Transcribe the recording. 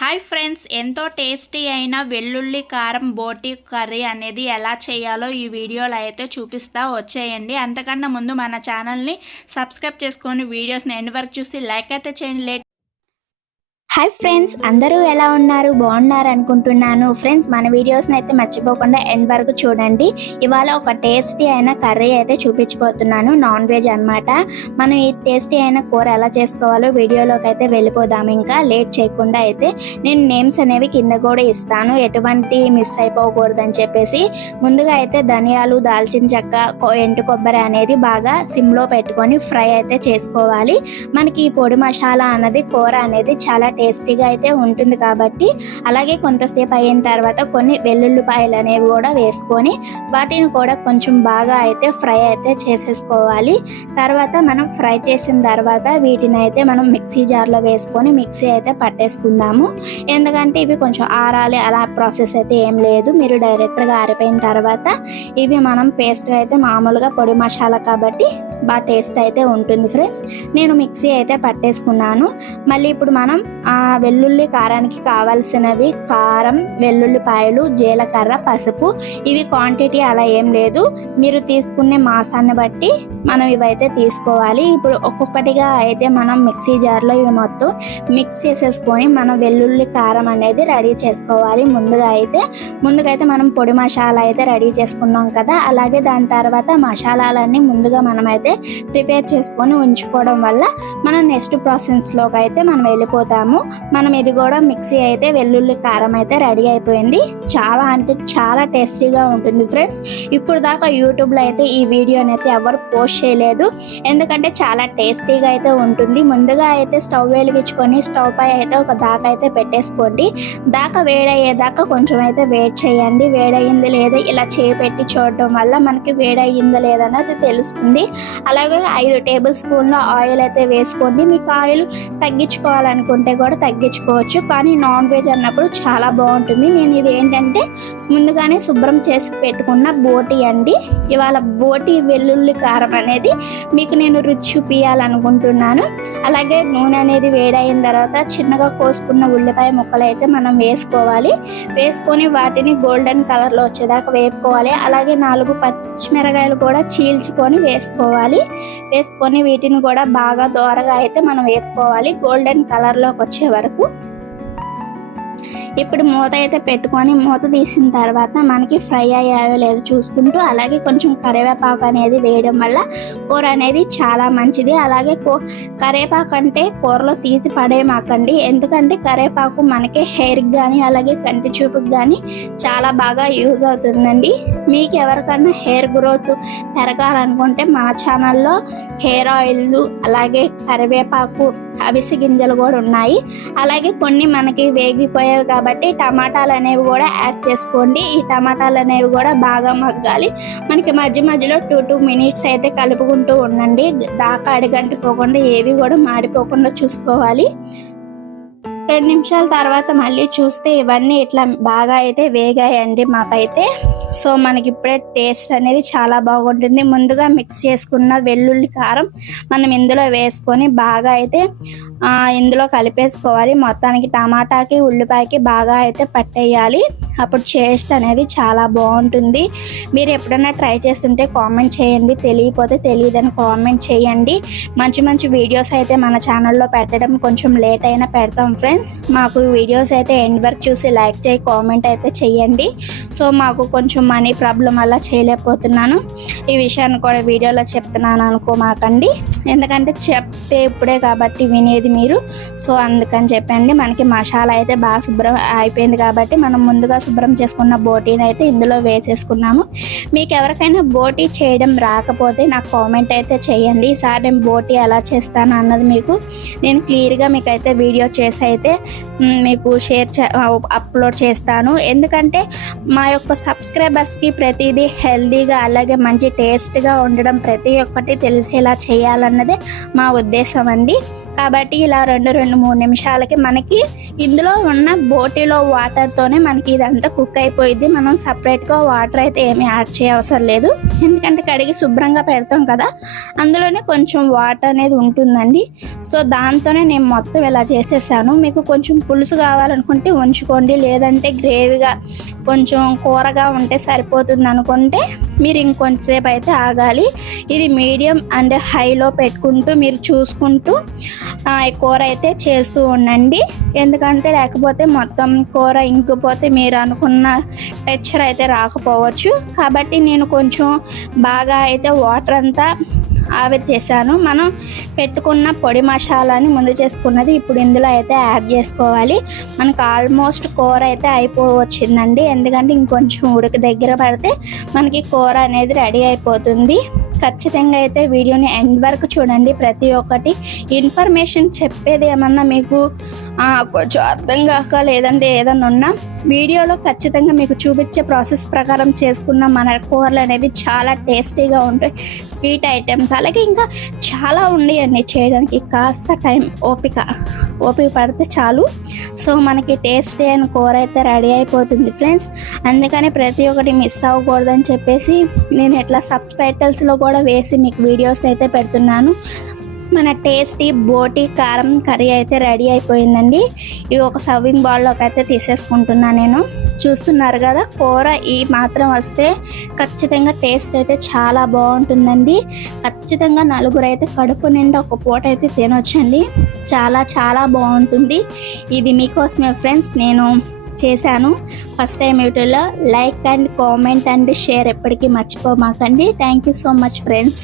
Hi friends, ఎంతో tasty అయిన వెల్లుల్లి కారం బోటి కర్రీ అనేది ఎలా చేయాలో ఈ వీడియోలో అయితే చూపిస్తా వచ్చేయండి. అంతకన్నా ముందు మన ఛానల్ని సబ్స్క్రైబ్ చేసుకొని వీడియోస్ని ఎండ్ వరకు చూసి లైక్ అయితే చేయండి. హాయ్ ఫ్రెండ్స్, అందరూ ఎలా ఉన్నారు? బాగున్నారు అనుకుంటున్నాను. ఫ్రెండ్స్, మన వీడియోస్ని అయితే మర్చిపోకుండా ఎండ్ వరకు చూడండి. ఇవాళ ఒక టేస్టీ అయిన కర్రీ అయితే చూపించబోతున్నాను, నాన్ వెజ్ అన్నమాట. మనం ఈ టేస్టీ అయిన కూర ఎలా చేసుకోవాలో వీడియోలోకి అయితే వెళ్ళిపోదాం. ఇంకా లేట్ చేయకుండా అయితే నేను నేమ్స్ అనేవి కింద కూడా ఇస్తాను, ఎటువంటి మిస్ అయిపోకూడదని చెప్పేసి. ముందుగా అయితే ధనియాలు, దాల్చిన చెక్క, ఎండు కొబ్బరి అనేది బాగా సిమ్లో పెట్టుకొని ఫ్రై అయితే చేసుకోవాలి. మనకి ఈ పొడి మసాలా అన్నది కూర అనేది చాలా టేస్టీగా అయితే ఉంటుంది కాబట్టి. అలాగే కొంతసేపు అయిన తర్వాత కొన్ని వెల్లుల్లిపాయలు అనేవి కూడా వేసుకొని వాటిని కూడా కొంచెం బాగా అయితే ఫ్రై అయితే చేసేసుకోవాలి. తర్వాత మనం ఫ్రై చేసిన తర్వాత వీటిని అయితే మనం మిక్సీ జార్లో వేసుకొని మిక్సీ అయితే పట్టేసుకుందాము. ఎందుకంటే ఇవి కొంచెం ఆరాలి, అలా ప్రాసెస్ అయితే ఏం లేదు. మీరు డైరెక్ట్గా ఆరిపోయిన తర్వాత ఇవి మనం పేస్ట్గా అయితే మామూలుగా పొడి మసాలా కాబట్టి బాగా టేస్ట్ అయితే ఉంటుంది. ఫ్రెండ్స్, నేను మిక్సీ అయితే పట్టేసుకున్నాను. మళ్ళీ ఇప్పుడు మనం వెల్లుల్లి కారానికి కావాల్సినవి కారం, వెల్లుల్లిపాయలు, జీలకర్ర, పసుపు, ఇవి క్వాంటిటీ అలా ఏం లేదు, మీరు తీసుకునే మాసాన్ని బట్టి మనం ఇవైతే తీసుకోవాలి. ఇప్పుడు ఒక్కొక్కటిగా అయితే మనం మిక్సీ జార్లో ఇవి మొత్తం మిక్స్ చేసేసుకొని మనం వెల్లుల్లి కారం అనేది రెడీ చేసుకోవాలి. ముందుగా అయితే మనం పొడి మసాలా అయితే రెడీ చేసుకున్నాం కదా, అలాగే దాని తర్వాత మసాలాలన్నీ ముందుగా మనం అయితే ప్రిపేర్ చేసుకొని ఉంచుకోవడం వల్ల మనం నెక్స్ట్ ప్రాసెస్లోకి అయితే మనం వెళ్ళిపోతాము. మనం ఇది కూడా మిక్సీ అయితే వెల్లుల్లి కారం అయితే రెడీ అయిపోయింది. చాలా అంటే చాలా టేస్టీగా ఉంటుంది. ఫ్రెండ్స్, ఇప్పుడు దాకా యూట్యూబ్లో అయితే ఈ వీడియోని అయితే ఎవరు పోస్ట్ చేయలేదు, ఎందుకంటే చాలా టేస్టీగా అయితే ఉంటుంది. ముందుగా అయితే స్టవ్ వెలిగించుకొని స్టవ్ పై అయితే ఒక దాకా అయితే పెట్టేసుకోండి. దాకా వేడయ్యేదాకా కొంచెం అయితే వేడి చేయండి. వేడయింది లేదా ఇలా చేయి పెట్టి చూడటం వల్ల మనకి వేడయిందా లేదన్నది తెలుస్తుంది. అలాగే 5 టేబుల్ స్పూన్ల ఆయిల్ అయితే వేసుకోండి. మీకు ఆయిల్ తగ్గించుకోవాలనుకుంటే కూడా తగ్గించుకోవచ్చు, కానీ నాన్ వెజ్ అన్నప్పుడు చాలా బాగుంటుంది. నేను ఇది ఏంటంటే ముందుగానే శుభ్రం చేసి పెట్టుకున్న బోటి అండి. ఇవాళ బోటి వెల్లుల్లి కారం అనేది మీకు నేను రుచి చూపించాలనుకుంటున్నాను. అలాగే నూనె అనేది వేడైన తర్వాత చిన్నగా కోసుకున్న ఉల్లిపాయ ముక్కలు అయితే మనం వేసుకోవాలి. వేసుకొని వాటిని గోల్డెన్ కలర్లో వచ్చేదాకా వేపుకోవాలి. అలాగే 4 పచ్చిమిరకాయలు కూడా చీల్చుకొని వేసుకొని వీటిని కూడా బాగా దోరగా అయితే మనం వేపుకోవాలి, గోల్డెన్ కలర్లోకి వచ్చే వరకు. ఇప్పుడు మూత అయితే పెట్టుకొని మూత తీసిన తర్వాత మనకి ఫ్రై అయ్యాయో లేదో చూసుకుంటూ, అలాగే కొంచెం కరివేపాకు అనేది వేయడం వల్ల కూర అనేది చాలా మంచిది. అలాగే కరివేపాకు అంటే కూరలో తీసి పడేయమాకండి, ఎందుకంటే కరివేపాకు మనకి హెయిర్కి కానీ అలాగే కంటి చూపుకి కానీ చాలా బాగా యూజ్ అవుతుందండి. మీకు ఎవరికైనా హెయిర్ గ్రోత్ పెరగాలనుకుంటే మన ఛానల్లో హెయిర్ ఆయిల్, అలాగే కరివేపాకు, అవిసె గింజలు కూడా ఉన్నాయి. అలాగే కొన్ని మనకి వేగిపోయాయి కాబట్టి టమాటాలు అనేవి కూడా యాడ్ చేసుకోండి. ఈ టమాటాలు అనేవి కూడా బాగా మగ్గాలి. మనకి మధ్య మధ్యలో 2 మినిట్స్ అయితే కలుపుకుంటూ ఉండండి. దాకా అడుగంటుకోకుండా ఏవి కూడా మాడిపోకుండా చూసుకోవాలి. 2 నిమిషాల తర్వాత మళ్ళీ చూస్తే ఇవన్నీ ఇట్లా బాగా అయితే వేగాయండి మాకైతే. సో మనకి ఇప్పుడే టేస్ట్ అనేది చాలా బాగుంటుంది. ముందుగా మిక్స్ చేసుకున్న వెల్లుల్లి కారం మనం ఇందులో వేసుకొని బాగా అయితే ఇందులో కలిపేసుకోవాలి. మొత్తానికి టమాటాకి ఉల్లిపాయకి బాగా అయితే పట్టేయాలి. అప్పుడు టేస్ట్ అనేది చాలా బాగుంటుంది. మీరు ఎప్పుడైనా ట్రై చేస్తుంటే కామెంట్ చేయండి, తెలియకపోతే తెలియదని కామెంట్ చేయండి. మంచి మంచి వీడియోస్ అయితే మన ఛానల్లో పెట్టడం కొంచెం లేట్ అయినా పెడతాం ఫ్రెండ్స్. మాకు వీడియోస్ అయితే ఎండ్ వరకు చూసి లైక్ చేయి, కామెంట్ అయితే చేయండి. సో మాకు కొంచెం మనీ ప్రాబ్లం వల్ల చేయలేకపోతున్నాను. ఈ విషయాన్ని కూడా వీడియోలో చెప్తున్నాను అనుకోమాకండి, ఎందుకంటే చెప్తే ఇప్పుడే కాబట్టి వినేది మీరు. సో అందుకని చెప్పండి. మనకి మసాలా అయితే బాగా శుభ్రం అయిపోయింది కాబట్టి మనం ముందుగా శుభ్రం చేసుకున్న బోటీని అయితే ఇందులో వేసేసుకున్నాము. మీకు ఎవరికైనా బోటీ చేయడం రాకపోతే నాకు కామెంట్ అయితే చేయండి. ఈసారి నేను బోటీ ఎలా చేస్తాను అన్నది మీకు నేను క్లియర్గా మీకు అయితే వీడియో చేసి అయితే మీకు అప్లోడ్ చేస్తాను. ఎందుకంటే మా యొక్క సబ్స్క్రైబర్స్కి ప్రతిదీ హెల్తీగా అలాగే మంచి టేస్ట్గా ఉండడం ప్రతి ఒక్కటి తెలిసేలా చేయాలన్నదే మా ఉద్దేశం అండి. కాబట్టి ఇలా 2-3 నిమిషాలకి మనకి ఇందులో ఉన్న బోటీలో వాటర్తోనే మనకి ఇదంతా కుక్ అయిపోయింది. మనం సపరేట్గా వాటర్ అయితే ఏమీ యాడ్ చేయవసరం లేదు, ఎందుకంటే కడిగి శుభ్రంగా పెడతాం కదా, అందులోనే కొంచెం వాటర్ అనేది ఉంటుందండి. సో దాంతోనే నేను మొత్తం ఇలా చేసేసాను. మీకు కొంచెం పులుసు కావాలనుకుంటే ఉంచుకోండి, లేదంటే గ్రేవీగా కొంచెం కూరగా ఉంటే సరిపోతుంది అనుకుంటే మీరు ఇంకొంచెంసేపు అయితే ఆగాలి. ఇది మీడియం అండ్ హైలో పెట్టుకుంటూ మీరు చూసుకుంటూ ఈ కూర అయితే చేస్తూ ఉండండి, ఎందుకంటే లేకపోతే మొత్తం కూర ఇంకిపోతే మీరు అనుకున్న టెక్స్చర్ అయితే రాకపోవచ్చు. కాబట్టి నేను కొంచెం బాగా అయితే వాటర్ అంతా ఆవిరి చేశాను. మనం పెట్టుకున్న పొడి మసాలాని ముందు చేసుకున్నది ఇప్పుడు ఇందులో అయితే యాడ్ చేసుకోవాలి. మనకు ఆల్మోస్ట్ కూర అయితే అయిపోవచ్చిందండి, ఎందుకంటే ఇంకొంచెం ఉడికి దగ్గర పడితే మనకి కూర అనేది రెడీ అయిపోతుంది. ఖచ్చితంగా అయితే వీడియోని ఎండ్ వరకు చూడండి. ప్రతి ఒక్కటి ఇన్ఫర్మేషన్ చెప్పేది ఏమన్నా మీకు కొంచెం అర్థం కాక లేదంటే ఏదన్నా ఉన్నా వీడియోలో ఖచ్చితంగా మీకు చూపించే ప్రాసెస్ ప్రకారం చేసుకున్న మన కూరలు అనేవి చాలా టేస్టీగా ఉంటాయి. స్వీట్ ఐటమ్స్ అలాగే ఇంకా చాలా ఉన్నాయండి చేయడానికి. కాస్త టైం ఓపిక పడితే చాలు. సో మనకి టేస్టీ అయిన కూర అయితే రెడీ అయిపోతుంది ఫ్రెండ్స్. అందుకని ప్రతి ఒక్కటి మిస్ అవ్వకూడదని చెప్పేసి నేను ఇట్లా సబ్ టైటిల్స్లో కూడా వేసి మీకు వీడియోస్ అయితే పెడుతున్నాను. మన టేస్టీ బోటి కారం కర్రీ అయితే రెడీ అయిపోయిందండి. ఇవి ఒక సర్వింగ్ బౌల్లోకి అయితే తీసేసుకుంటున్నాను నేను. చూస్తున్నారు కదా, కూర ఈ మాత్రం వస్తే ఖచ్చితంగా టేస్ట్ అయితే చాలా బాగుంటుందండి. ఖచ్చితంగా నలుగురు అయితే కడుపు నిండా ఒక పూట అయితే తినొచ్చండి. చాలా చాలా బాగుంటుంది. ఇది మీకోసమే ఫ్రెండ్స్ నేను చేశాను. ఫస్ట్ టైం యూట్యూబ్లో like and comment and share ఎప్పటికీ మర్చిపోమాకండి. Thank you so much friends.